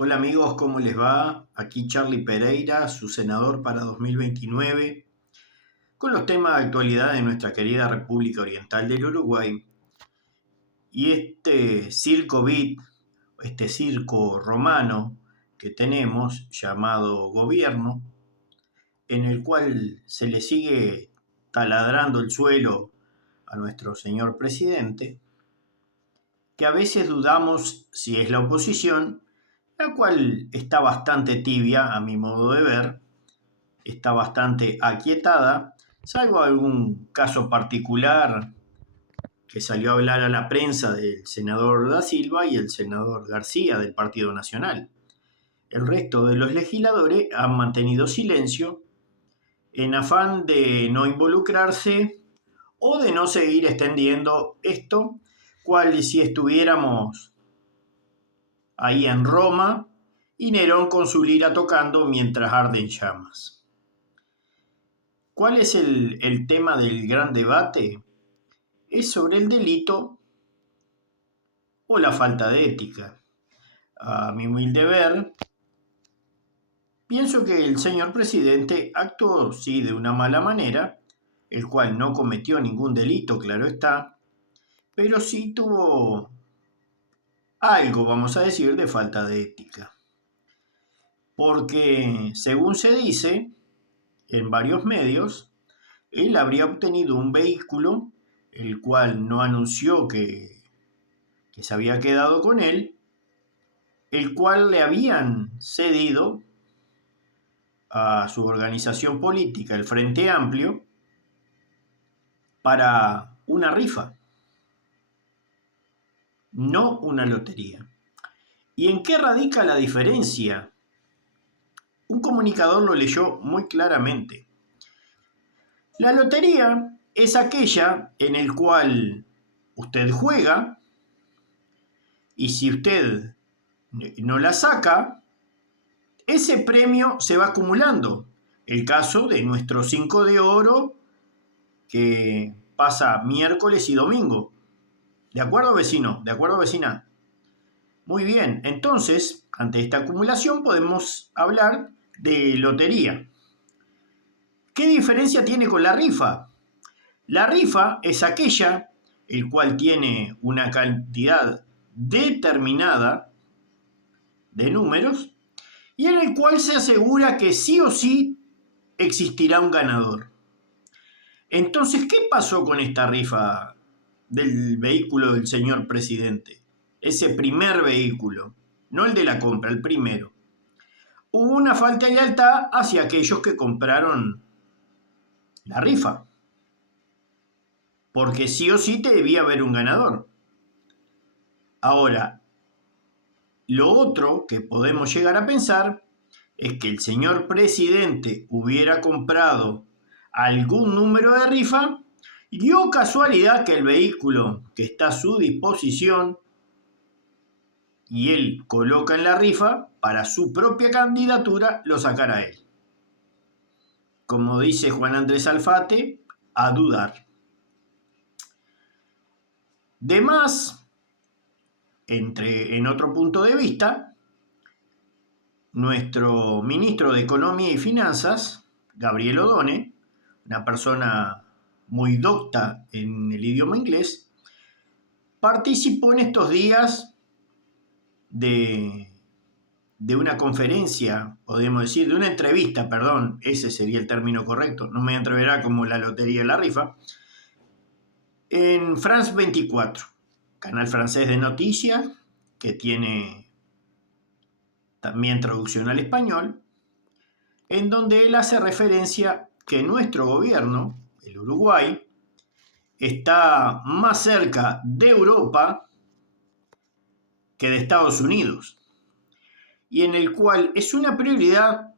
Hola amigos, ¿cómo les va? Aquí Charlie Pereira, su senador para 2029, con los temas de actualidad de nuestra querida República Oriental del Uruguay y este circo beat, este circo romano que tenemos llamado gobierno, en el cual se le sigue taladrando el suelo a nuestro señor presidente, que a veces dudamos si es la oposición, la cual está bastante tibia a mi modo de ver, está bastante aquietada, salvo algún caso particular que salió a hablar a la prensa del senador Da Silva y el senador García del Partido Nacional. El resto de los legisladores han mantenido silencio en afán de no involucrarse o de no seguir extendiendo esto, cual si estuviéramos ahí en Roma y Nerón con su lira tocando mientras arden llamas. ¿Cuál es el tema del gran debate? Es sobre el delito o la falta de ética. A mi humilde ver, pienso que el señor presidente actuó, sí, de una mala manera, el cual no cometió ningún delito, claro está, pero sí tuvo algo, vamos a decir, de falta de ética. Porque, según se dice en varios medios, él habría obtenido un vehículo, el cual no anunció que se había quedado con él, el cual le habían cedido a su organización política, el Frente Amplio, para una rifa, no una lotería. ¿Y en qué radica la diferencia? Un comunicador lo leyó muy claramente. La lotería es aquella en el cual usted juega y si usted no la saca, ese premio se va acumulando. El caso de nuestro 5 de oro que pasa miércoles y domingo. ¿De acuerdo, vecino? ¿De acuerdo, vecina? Muy bien, entonces, ante esta acumulación podemos hablar de lotería. ¿Qué diferencia tiene con la rifa? La rifa es aquella el cual tiene una cantidad determinada de números y en el cual se asegura que sí o sí existirá un ganador. Entonces, ¿qué pasó con esta rifa del vehículo del señor presidente? Ese primer vehículo, no el de la compra, el primero. Hubo una falta de lealtad hacia aquellos que compraron la rifa, porque sí o sí te debía haber un ganador. Ahora, lo otro que podemos llegar a pensar es que el señor presidente hubiera comprado algún número de rifa y dio casualidad que el vehículo que está a su disposición y él coloca en la rifa para su propia candidatura lo sacara él. Como dice Juan Andrés Alfate, a dudar. De más, en otro punto de vista, nuestro ministro de Economía y Finanzas, Gabriel Odone, una persona muy docta en el idioma inglés, participó en estos días de una conferencia, podemos decir, de una entrevista, perdón, ese sería el término correcto, no me atreverá como la lotería de la rifa, en France 24, canal francés de noticias que tiene también traducción al español, en donde él hace referencia que nuestro gobierno, el Uruguay, está más cerca de Europa que de Estados Unidos, y en el cual es una prioridad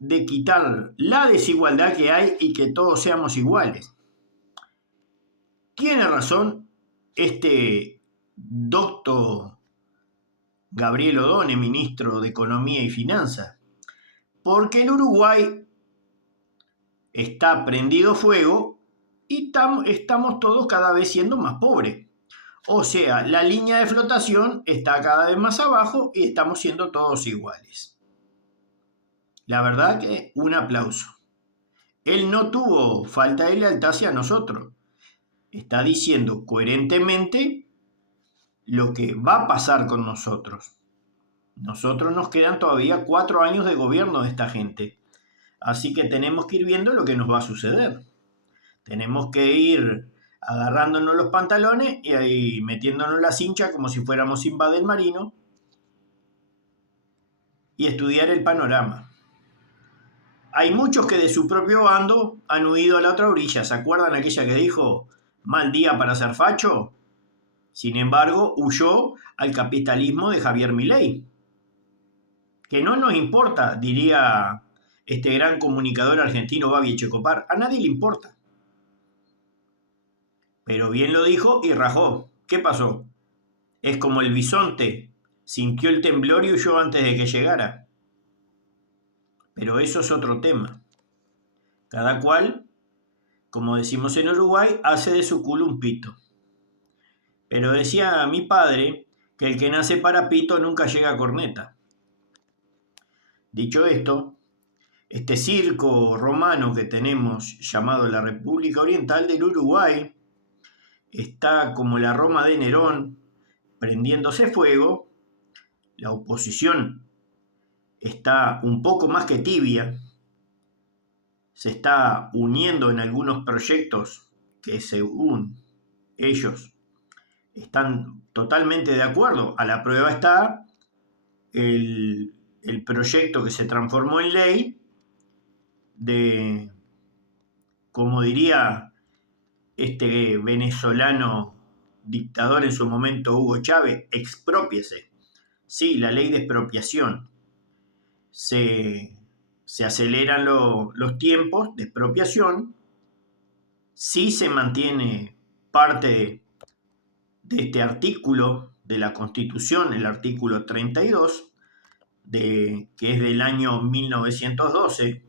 de quitar la desigualdad que hay y que todos seamos iguales. Tiene razón este doctor Gabriel Odone, ministro de Economía y Finanzas, porque el Uruguay está prendido fuego y estamos todos cada vez siendo más pobres. O sea, la línea de flotación está cada vez más abajo y estamos siendo todos iguales. La verdad que un aplauso. Él no tuvo falta de lealtad hacia nosotros. Está diciendo coherentemente lo que va a pasar con nosotros. Nosotros nos quedan todavía 4 años de gobierno de esta gente. Así que tenemos que ir viendo lo que nos va a suceder. Tenemos que ir agarrándonos los pantalones y ahí metiéndonos la cincha como si fuéramos Simba del Marino y estudiar el panorama. Hay muchos que de su propio bando han huido a la otra orilla. ¿Se acuerdan aquella que dijo mal día para ser facho? Sin embargo, huyó al capitalismo de Javier Milei. Que no nos importa, diría este gran comunicador argentino Babi Echecopar. A nadie le importa. Pero bien lo dijo y rajó. ¿Qué pasó? Es como el bisonte. Sintió el temblor y huyó antes de que llegara. Pero eso es otro tema. Cada cual, como decimos en Uruguay, hace de su culo un pito. Pero decía mi padre que el que nace para pito nunca llega a corneta. Dicho esto, este circo romano que tenemos llamado la República Oriental del Uruguay está como la Roma de Nerón prendiéndose fuego. La oposición está un poco más que tibia. Se está uniendo en algunos proyectos que según ellos están totalmente de acuerdo. A la prueba está el proyecto que se transformó en ley de, como diría este venezolano dictador en su momento, Hugo Chávez, exprópiese. Sí, la ley de expropiación. Se aceleran los tiempos de expropiación. Sí se mantiene parte de este artículo de la Constitución, el artículo 32, que es del año 1912,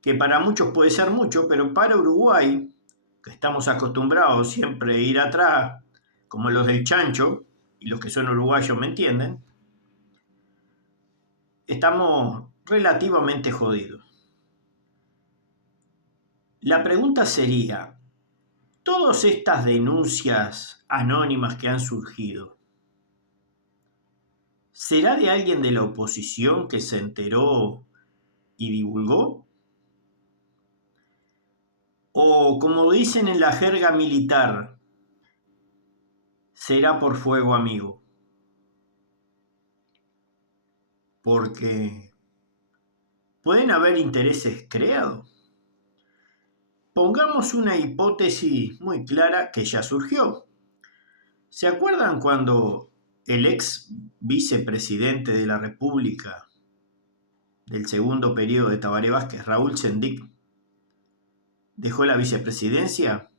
que para muchos puede ser mucho, pero para Uruguay, que estamos acostumbrados siempre a ir atrás, como los del chancho, y los que son uruguayos me entienden, estamos relativamente jodidos. La pregunta sería, todas estas denuncias anónimas que han surgido, ¿será de alguien de la oposición que se enteró y divulgó? O, como dicen en la jerga militar, será por fuego amigo. Porque pueden haber intereses creados. Pongamos una hipótesis muy clara que ya surgió. ¿Se acuerdan cuando el ex vicepresidente de la República del segundo periodo de Tabaré Vázquez, Raúl Sendic, dejó la vicepresidencia?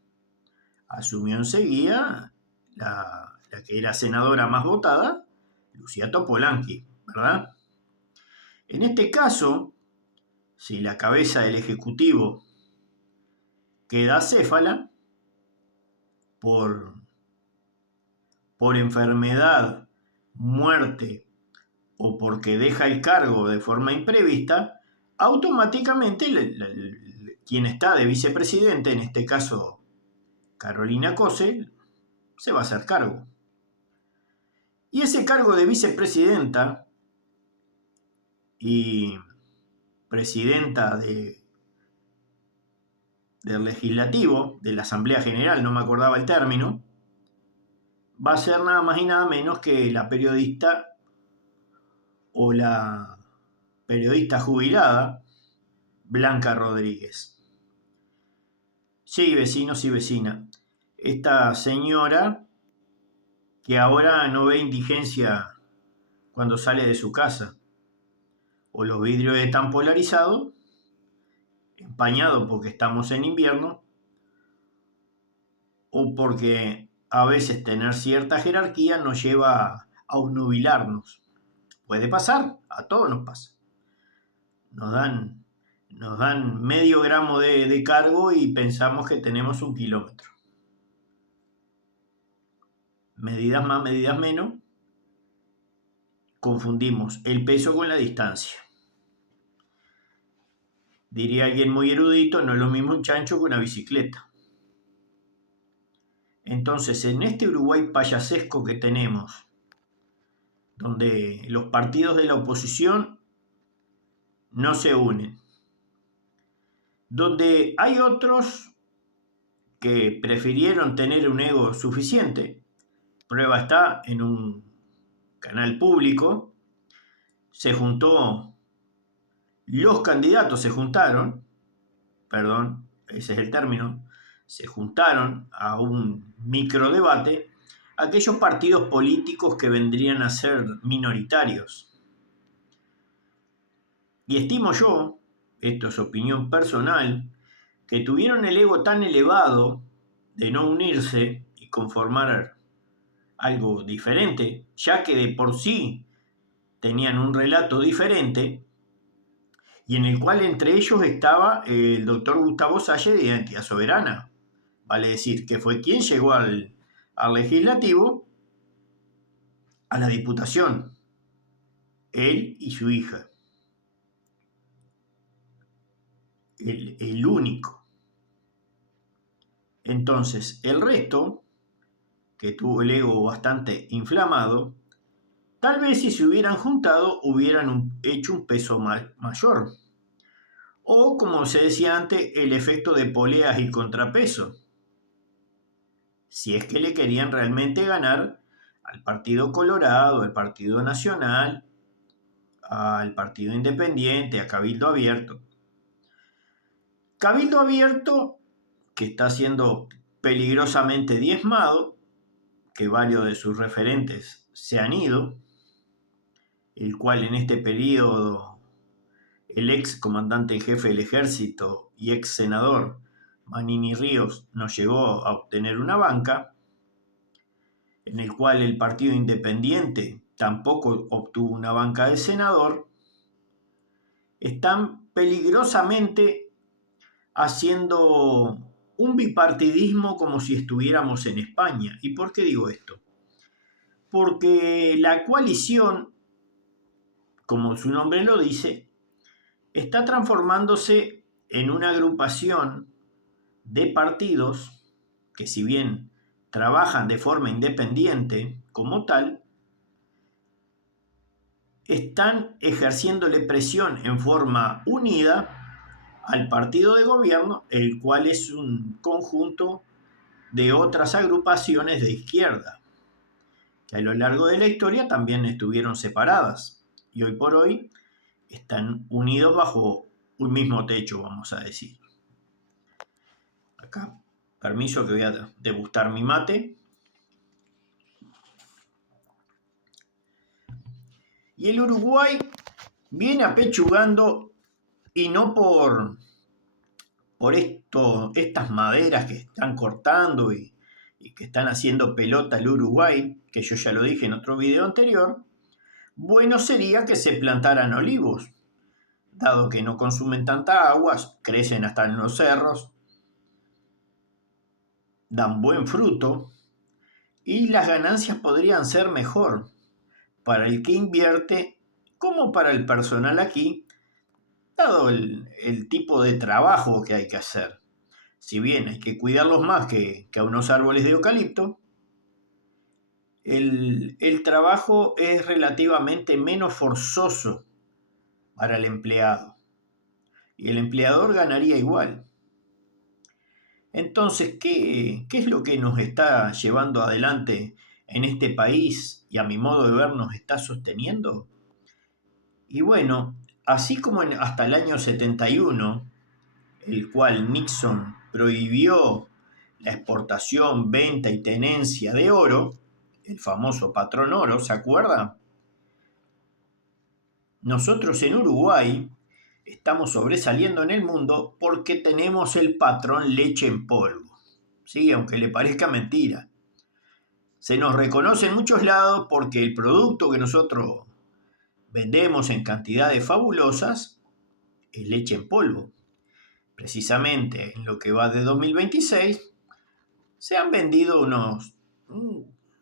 Asumió enseguida la que era senadora más votada, Lucía Topolánqui, ¿verdad? En este caso, si la cabeza del Ejecutivo queda acéfala por enfermedad, muerte o porque deja el cargo de forma imprevista, automáticamente quien está de vicepresidente, en este caso Carolina Cose, se va a hacer cargo. Y ese cargo de vicepresidenta y presidenta del legislativo, de la Asamblea General, no me acordaba el término, va a ser nada más y nada menos que la periodista o la periodista jubilada Blanca Rodríguez. Sí, vecinos y vecina. Esta señora que ahora no ve indigencia cuando sale de su casa, o los vidrios están polarizados, empañados porque estamos en invierno, o porque a veces tener cierta jerarquía nos lleva a obnubilarnos. Puede pasar, a todos nos pasa. Nos dan medio gramo de cargo y pensamos que tenemos 1 kilómetro. medidas más, medidas menos, confundimos el peso con la distancia. Diría alguien muy erudito, no es lo mismo un chancho que una bicicleta. Entonces, en este Uruguay payasesco que tenemos, donde los partidos de la oposición no se unen, donde hay otros que prefirieron tener un ego suficiente, prueba está en un canal público, los candidatos se juntaron, perdón, ese es el término, se juntaron a un microdebate aquellos partidos políticos que vendrían a ser minoritarios. Y estimo yo, esto es opinión personal, que tuvieron el ego tan elevado de no unirse y conformar algo diferente, ya que de por sí tenían un relato diferente y en el cual entre ellos estaba el doctor Gustavo Salle de Identidad Soberana. Vale decir, que fue quien llegó al legislativo, a la diputación, él y su hija. El único. Entonces, el resto, que tuvo el ego bastante inflamado, tal vez si se hubieran juntado hubieran hecho un peso mayor. O, como se decía antes, el efecto de poleas y contrapeso. Si es que le querían realmente ganar al Partido Colorado, al Partido Nacional, al Partido Independiente, a Cabildo Abierto. Cabildo Abierto, que está siendo peligrosamente diezmado, que varios de sus referentes se han ido, el cual en este periodo el ex comandante en jefe del ejército y ex senador Manini Ríos nos llegó a obtener una banca, en el cual el Partido Independiente tampoco obtuvo una banca de senador, están peligrosamente haciendo un bipartidismo como si estuviéramos en España. ¿Y por qué digo esto? Porque la coalición, como su nombre lo dice, está transformándose en una agrupación de partidos que, si bien trabajan de forma independiente como tal, están ejerciéndole presión en forma unida al partido de gobierno, el cual es un conjunto de otras agrupaciones de izquierda, que a lo largo de la historia también estuvieron separadas y hoy por hoy están unidos bajo un mismo techo, vamos a decir. Acá, permiso que voy a degustar mi mate. Y el Uruguay viene apechugando, y no por estas maderas que están cortando y que están haciendo pelota el Uruguay, que yo ya lo dije en otro video anterior, bueno sería que se plantaran olivos, dado que no consumen tanta agua, crecen hasta en los cerros, dan buen fruto y las ganancias podrían ser mejor para el que invierte como para el personal aquí, dado el tipo de trabajo que hay que hacer. Si bien hay que cuidarlos más que a unos árboles de eucalipto, el trabajo es relativamente menos forzoso para el empleado y el empleador ganaría igual. Entonces, ¿qué es lo que nos está llevando adelante en este país y a mi modo de ver nos está sosteniendo? Y bueno, así como hasta el año 71, el cual Nixon prohibió la exportación, venta y tenencia de oro, el famoso patrón oro, ¿se acuerdan? Nosotros en Uruguay estamos sobresaliendo en el mundo porque tenemos el patrón leche en polvo, ¿sí? Aunque le parezca mentira. Se nos reconoce en muchos lados porque el producto que nosotros vendemos en cantidades fabulosas es leche en polvo. Precisamente en lo que va de 2026 se han vendido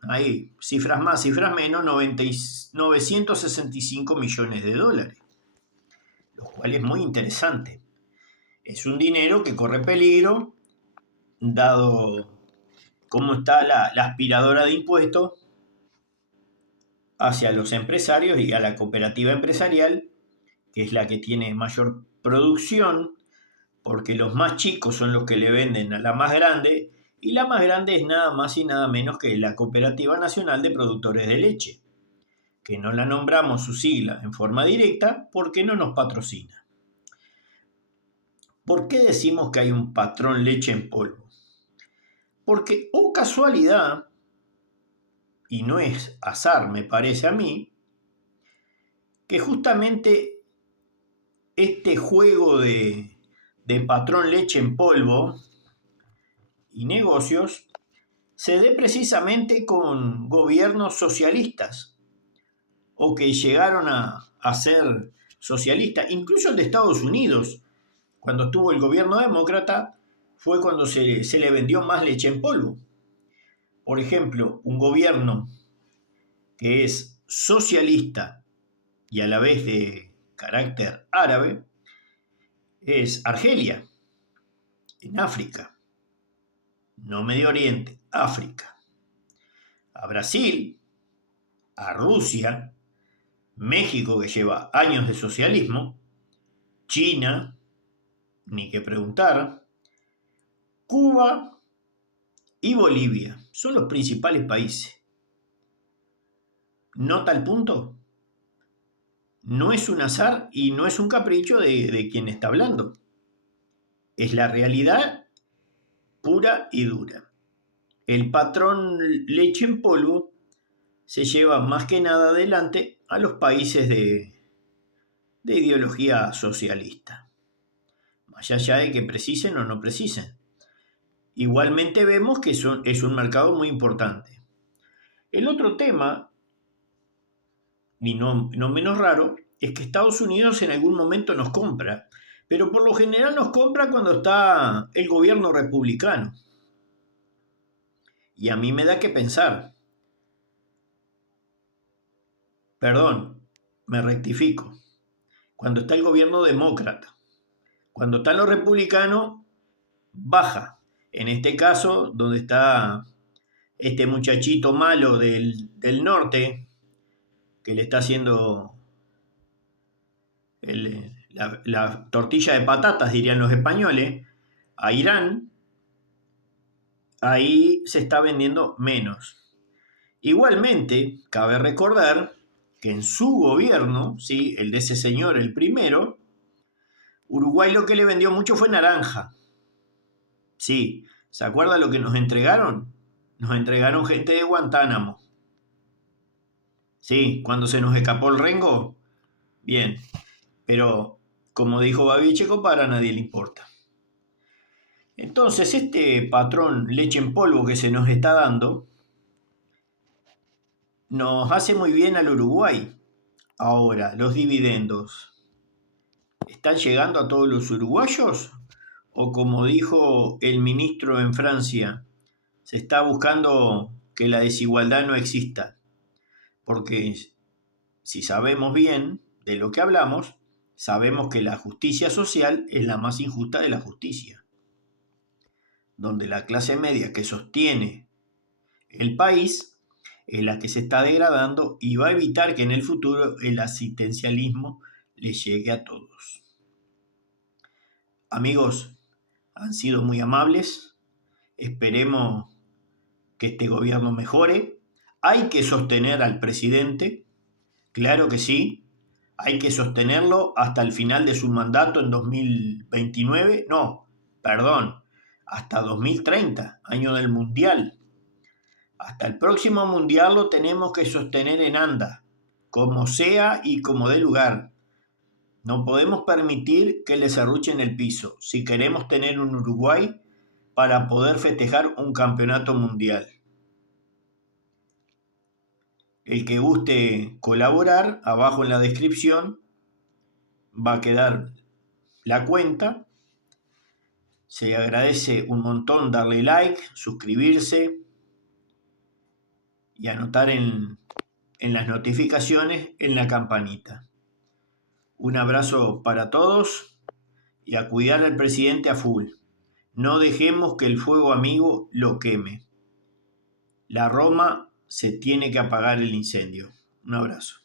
Ahí, cifras más, cifras menos, 965 millones de dólares, lo cual es muy interesante. Es un dinero que corre peligro, dado cómo está la aspiradora de impuestos hacia los empresarios y a la cooperativa empresarial, que es la que tiene mayor producción, porque los más chicos son los que le venden a la más grande, y la más grande es nada más y nada menos que la Cooperativa Nacional de Productores de Leche, que no la nombramos su sigla en forma directa porque no nos patrocina. ¿Por qué decimos que hay un patrón leche en polvo? Porque, oh casualidad, y no es azar me parece a mí, que justamente este juego de patrón leche en polvo y negocios se dé precisamente con gobiernos socialistas o que llegaron a ser socialistas, incluso el de Estados Unidos, cuando estuvo el gobierno demócrata, fue cuando se le vendió más leche en polvo. Por ejemplo, un gobierno que es socialista y a la vez de carácter árabe es Argelia, en África, no Medio Oriente, África. A Brasil, a Rusia, México, que lleva años de socialismo, China, ni que preguntar, Cuba y Bolivia son los principales países. ¿Nota el punto? No es un azar y no es un capricho de quien está hablando. Es la realidad pura y dura. El patrón leche en polvo se lleva más que nada adelante a los países de ideología socialista, más allá de que precisen o no precisen. Igualmente vemos que es un mercado muy importante. El otro tema, y no menos raro, es que Estados Unidos en algún momento nos compra, pero por lo general nos compra cuando está el gobierno republicano. Y a mí me da que pensar. Perdón, me rectifico. Cuando está el gobierno demócrata. Cuando están los republicanos, baja. En este caso, donde está este muchachito malo del norte, que le está haciendo la tortilla de patatas, dirían los españoles, a Irán, ahí se está vendiendo menos. Igualmente, cabe recordar que en su gobierno, ¿sí? El de ese señor, el primero, Uruguay lo que le vendió mucho fue naranja. Sí, ¿se acuerda lo que nos entregaron? Nos entregaron gente de Guantánamo. Sí, cuando se nos escapó el rengo, bien. Pero, como dijo Babi Checopar, a nadie le importa. Entonces, este patrón leche en polvo que se nos está dando nos hace muy bien al Uruguay. Ahora, los dividendos, ¿están llegando a todos los uruguayos? O como dijo el ministro en Francia, se está buscando que la desigualdad no exista. Porque si sabemos bien de lo que hablamos, sabemos que la justicia social es la más injusta de la justicia. Donde la clase media que sostiene el país es la que se está degradando y va a evitar que en el futuro el asistencialismo le llegue a todos. Amigos, han sido muy amables. Esperemos que este gobierno mejore. Hay que sostener al presidente, claro que sí. Hay que sostenerlo hasta el final de su mandato en 2029. No, perdón, hasta 2030, año del Mundial. Hasta el próximo Mundial lo tenemos que sostener en anda, como sea y como dé lugar. No podemos permitir que le serruchen el piso si queremos tener un Uruguay para poder festejar un campeonato mundial. El que guste colaborar, abajo en la descripción va a quedar la cuenta. Se agradece un montón darle like, suscribirse y anotar en las notificaciones en la campanita. Un abrazo para todos y a cuidar al presidente a full. No dejemos que el fuego amigo lo queme. La Roma se tiene que apagar el incendio. Un abrazo.